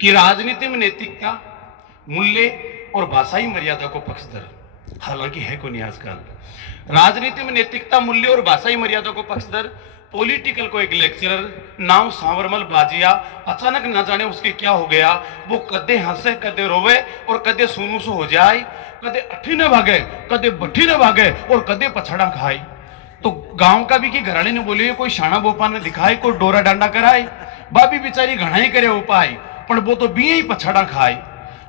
कि राजनीति में नैतिकता, मूल्य और भाषाई मर्यादा को पक्षधर, हालांकि है को नहीं आजकल। राजनीति में नैतिकता, मूल्य और भाषाई मर्यादा को पक्षधर पॉलिटिकल को एक लेक्चरर नाम सांवरमल बाजिया, अचानक न जाने उसके क्या हो गया, वो कदे हंसे कदे रोवे और कदे सुनू सो हो जाए, कदे अठी न भागे कदे बठी न भागे और कदे पछड़ा खाए। तो गांव का भी की घराने ने बोले कोई शाना बोपा ने दिखाए, कोई डोरा डांडा कराए, बाबी बेचारी घना ही करे उपाय, पर वो तो भी ही पछड़ा खाए।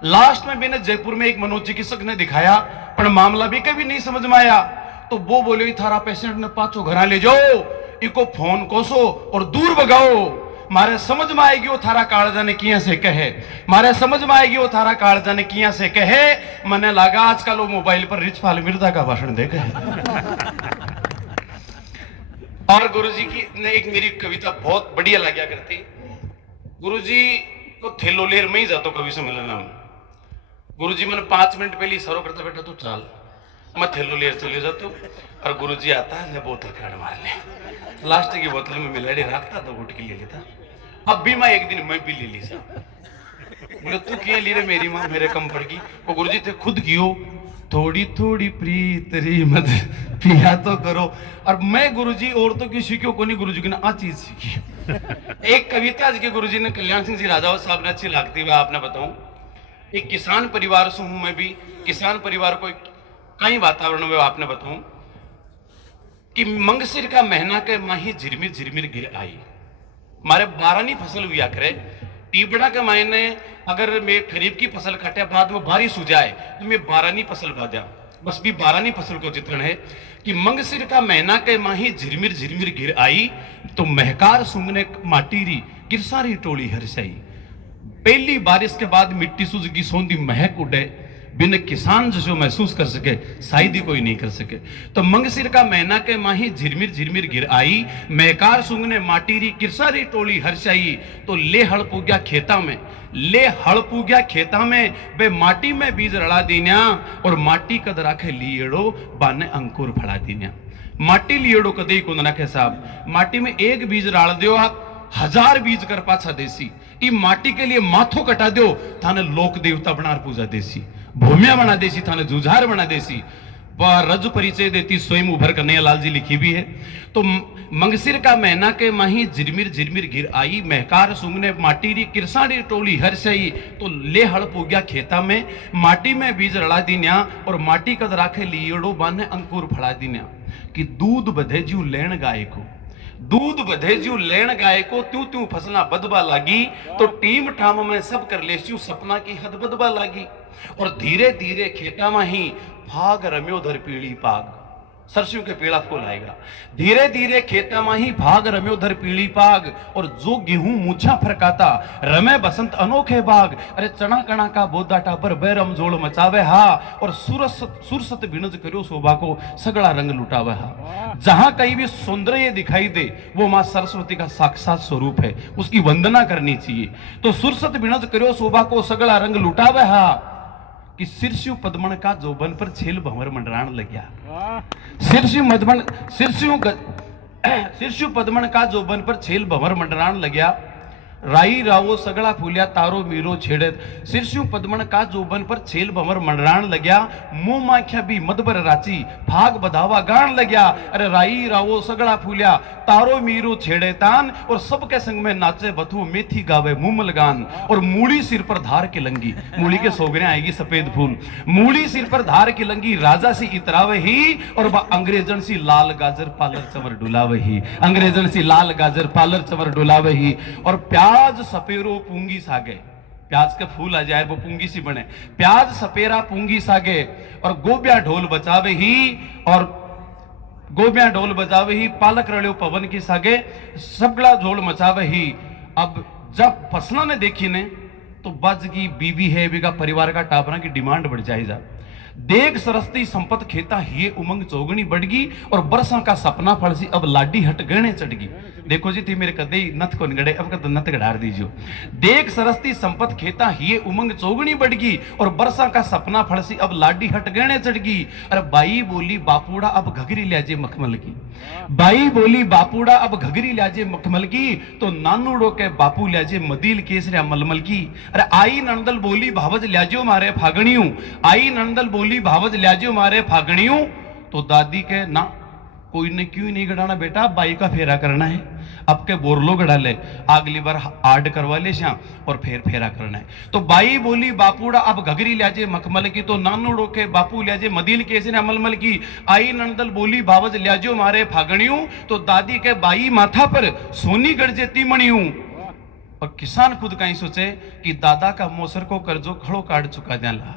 लास्ट में मैंने जयपुर में एक मनोचिकित्सक ने दिखाया, पर मामला भी कभी नहीं समझ में आया। तो वो बोले थारा पेशेंट ने पाछो घरा ले जाओ, इको फोन कोसो और दूर भगाओ, मारे समझ में आएगी वो थारा कालजा ने किया से कहे, मारे समझ में आएगी वो थारा कालजा ने किया से कहे। मैंने लगा आजकल वो मोबाइल पर रिचपाल मिर्जा का भाषण देखे। और गुरुजी की ने एक मेरी कविता बहुत बढ़िया लगा करती। गुरुजी को थेलोलेर में ही जातो कवि से मिलना। गुरुजी मैंने 5 मिनट पहले सरो करता बैठा तो चाल मैं थेलोलेर चले जाता और गुरुजी आता है मैं बोतल काट मार ले, लास्ट की बोतल में मिलाड़ी रखता तो गुटकी ले लेता। अब भी मैं एक दिन मैं भी ले ली सा, बोले तू क्या ली रे मेरी माँ मेरे कम पड़ गई। वो गुरुजी थे खुद कियो थोड़ी थोड़ी प्रीत री मत पिया तो करो। और मैं गुरुजी और तो किसी को नहीं, गुरुजी की ना आ चीज सीखी। एक कविता आज के गुरुजी ने कल्याण सिंह जी राजावत साहब ने अच्छी लगती है, आपने बताऊं। एक किसान परिवार से हूं मैं भी, किसान परिवार को कई वातावरण में आपने बताऊं कि मंगसिर का महीना के माही झिरमिर झिरमिर गिर आई, मारे बारानी फसल हुआ करे। टीबड़ा के महीने अगर मैं खरीफ की फसल काटे बाद में बारिश हो जाए तो मैं बारानी फसल बाजा, बस भी बारानी फसल को चित्रण है कि मंगसिर का महीना के माही झिरमिर झिरमिर गिर आई, तो महकार सूंघने माटी री किरसारी टोली हरसाई। पहली बारिश के बाद मिट्टी सूझ की सौंधी महक उड़े, बिन किसान जो महसूस कर सके शायद ही कोई नहीं कर सके। तो मंगसिर का महीना के माही झिरमिर झिरमिर गिर आई, महकार सूंघने माटी री किरसारी टोली हर्षाई। तो ले हड़ पूग्या खेता में, ले हड़ पूग्या खेता में, बे माटी में बीज रड़ा दीन्या और माटी कद राखे लिएड़ो बाने अंकुर फड़ा दीन्या। माटी लिएड़ो कदे को नखे साहब, माटी में एक बीज राड़ दो आप 1000 बीज कर पाछा देसी। ई माटी के लिए माथो कटा दो थाने लोक देवता बनार पूजा देसी, भूमिया बना देसी, थाने जुझार बना देसी। वह रज परिचय देती स्वयं उभर कन्हैया लाल जी लिखी भी है। तो मंगसिर का महीना के माही झिरमिर झिरमिर गिर आई, महकार सूंघने माटी री किरसाड़ी टोली हर्षई। तो ले हड़ पूग्या खेता में, माटी में बीज रड़ा दीन्या और माटी कद राखे लिएड़ो बाने अंकुर फड़ा दीन्या। कि दूध बधे जीव लेण गाय को, दूध बधे जीव लेण गाय को, त्यों त्यों फसला बदबा लागी। तो टीम ठाम में सब कर लेस्यू सपना की हद बदबा लागी। और धीरे धीरे खेता में ही भाग रम्यो धर पीली पाग, सरसों के पेड़ा फूल आएगा। धीरे धीरे खेता में ही भाग रम्यो धर पीली पाग, और जो गेहूं मूछा फरकाता रमे बसंत अनोखे बाग। अरे चना कणा का बोदा टापर बैरम जोड़ मचावे हा, और सुरसत बिनज करो शोभा को सगड़ा रंग लुटावे हा। जहां कहीं भी सौंदर्य दिखाई दे वो मां सरस्वती का साक्षात स्वरूप है, उसकी वंदना करनी चाहिए। तो सुरसत बिनज करो शोभा को सगड़ा रंग लुटावे हा, कि सिरस्यु पद्मन का जोबन पर छेल भंवर मंडराण लग्या। सिरस्यु पद्मन का जोबन पर छेल भंवर मंडराण लग्या। राई रावो सगड़ा फूलिया तारो मीरो छेड़े, सिरस्यु पद्मन का जोबन पर छेल भंवर मंडराण लग्या। मुंह माख्या भी मदबर राची भाग बधावा गान लग्या। अरे राई रावो सगड़ा फूलिया तारो मीरो छेड़े तान, और सबके संग में नाचे बथू मेथी गावे मुमल गान। और मूली सिर पर धार की लंगी, मूली के सोगने आएगी सफेद फूल, मूली सिर पर धार की लंगी राजा सी इतरावे ही, और अंग्रेजन सी लाल गाजर पालर चवर डुलावे ही, अंग्रेजन सी लाल गाजर पालर चवर डुलावे ही। और प्याज सपेरो पूंगी सागे, प्याज के फूल आ जाए वो पूंगी सी बने, प्याज सपेरा पूंगी सागे। और गोबिया ढोल बचावे ही, और गोबिया ढोल बजावे ही, पालक रड़ियो पवन की सागे, सबला झोल मचावे ही। अब जब फसलों ने देखी ने तो बज की बीवी है बिगा परिवार का टापरा की डिमांड बढ़ जाएगा। देख सरस्ती संपत खेता हिये उमंग चौगनी बढ़गी और बरसा का सपना फलसी अब लाडी हट गहने चढ़गी। देखो जी थी मेरे कदे नथ को निगड़े अब कद नथ गड़ार दीजियो। देख सरस्ती संपत खेता हिये उमंग चौगनी बढ़गी और बरसा का सपना फलसी अब लाडी हट गहने चढ़गी। अरे बाई बोली बापूड़ा अब घघरी ल्याजे मखमल की, बाई बोली बापूड़ा अब घघरी ल्याजे मखमल की, तो नानूड़ो के बापू ल्याजे मदील केसरिया मलमल की। अरे आई नंदल बोली भावज ल्याजो मारे फागणियों, आई नंदल बोली भावज ल्याजो मारे फागणियों, तो दादी के ना कोई ने क्यों नहीं गड़ाना बेटा, बाई का फेरा करना है, अब के बोरलो गड़ा ले, अगली बार आर्ड करवा ले श्याम और फिर फेरा करना है। तो बाई बोली बापूड़ा अब घघरी ल्याजे मखमल की, तो नानूड़ो के बापू ल्याजे मदील केसे ने मलमल की। आई नंदल बोली भावज ल्याजो मारे फागणियों, तो दादी के बाई माथा पर सोनी गड़जे तीमणियों। और किसान खुद कहीं सोचे कि दादा का मोसर को कर्जो खड़ो काट चुका जाला,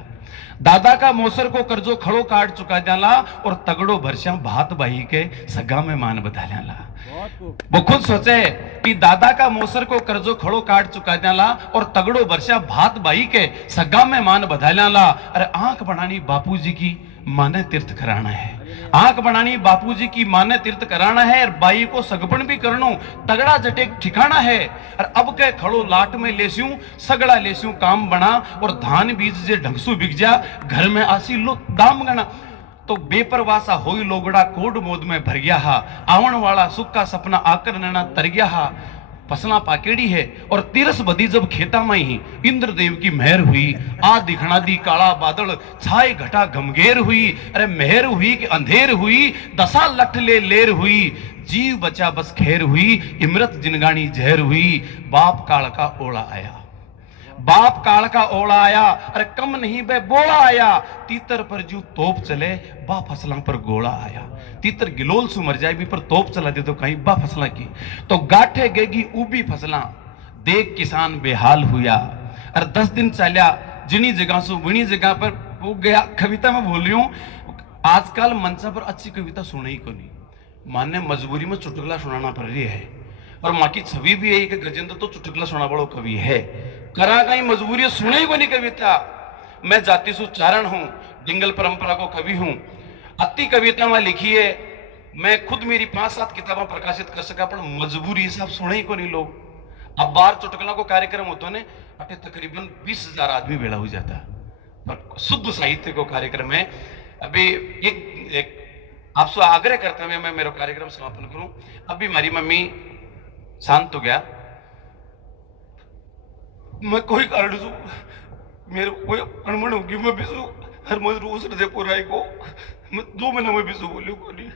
दादा का मोसर को कर्जो खड़ो काट चुका जाला और तगड़ो भरश्या भात बाई के सगा में मान बता जाला। वो खुद सोचे कि दादा का मोसर को कर्जो खड़ो काट चुका जाला और तगड़ो भरश्या भात बाई के सगा में मान बधा जाला। अरे आंख बढ़ानी बापूजी की माने तीर्थ कराना है, आंख बनानी बापूजी की माने तीर्थ कराना है, और बाई को सगपन भी करनो तगड़ा जटे ठिकाना है। और अब के खड़ो लाट में लेस्यूं सगड़ा लेस्यूं काम बना, और धान बीज जे ढंगसू बिक जा घर में आसी लो दाम गना। तो बेपरवासा होई लोगड़ा कोड मोद में भर गया हा, आवण वाला सुख का सपना आकर नैना तर गया हा। फसला पाकेड़ी है और तिरस बदी जब खेता में ही इंद्रदेव की मेहर हुई, आ दिखना दी काला बादल छाए घटा गमगेर हुई। अरे मेहर हुई कि अंधेर हुई, दशा लठ ले लेर हुई, जीव बचा बस खैर हुई, इमरत जिनगानी जहर हुई। बाप काल का ओला आया, बाप काल का ओला आया, अरे कम नहीं बे बोला आया, तीतर पर जू तोप चले बा फसला पर गोला आया। तीतर गिलोल सु मर जाए भी पर तोप चला दे तो कहीं बा फसला की, तो गाठे गेगी उबी फसला देख किसान बेहाल हुआ। अरे 10 दिन चलिया जिनी जगह सु विनी जगह पर वो गया। कविता में बोल रही हूं, आजकल मंचा पर अच्छी कविता सुना ही को नहीं, मान्य मजबूरी में चुटकुला सुनाना पड़ रही है। और माँ की छवि भी है कि गजेंद्र तो चुटकुला सुना बड़ो कवि है, करा कहीं मजबूरी सुने को नहीं कविता। मैं जाति सुचारण हूं, डिंगल परंपरा को कवि हूं, अति कविता में लिखी है। मैं खुद मेरी 5-7 किताबें प्रकाशित कर सका, पर मजबूरी हिसाब सुने ही को नहीं लोग। अब बार चुटकुला को कार्यक्रम होता है अटे तकरीबन 20,000 आदमी बेड़ा हो जाता, पर शुद्ध साहित्य को कार्यक्रम है। अभी एक आपसे आग्रह करता हूं मैं मेरा कार्यक्रम समापन करूं। अभी हमारी मम्मी शांत हो गया, मैं कोई कारण सु मेरे कोई अनमन होगी, मैं बिसू हर मज रोज हृदय पुराई को मैं 2 महीना में बिसू बोलियो को नहीं।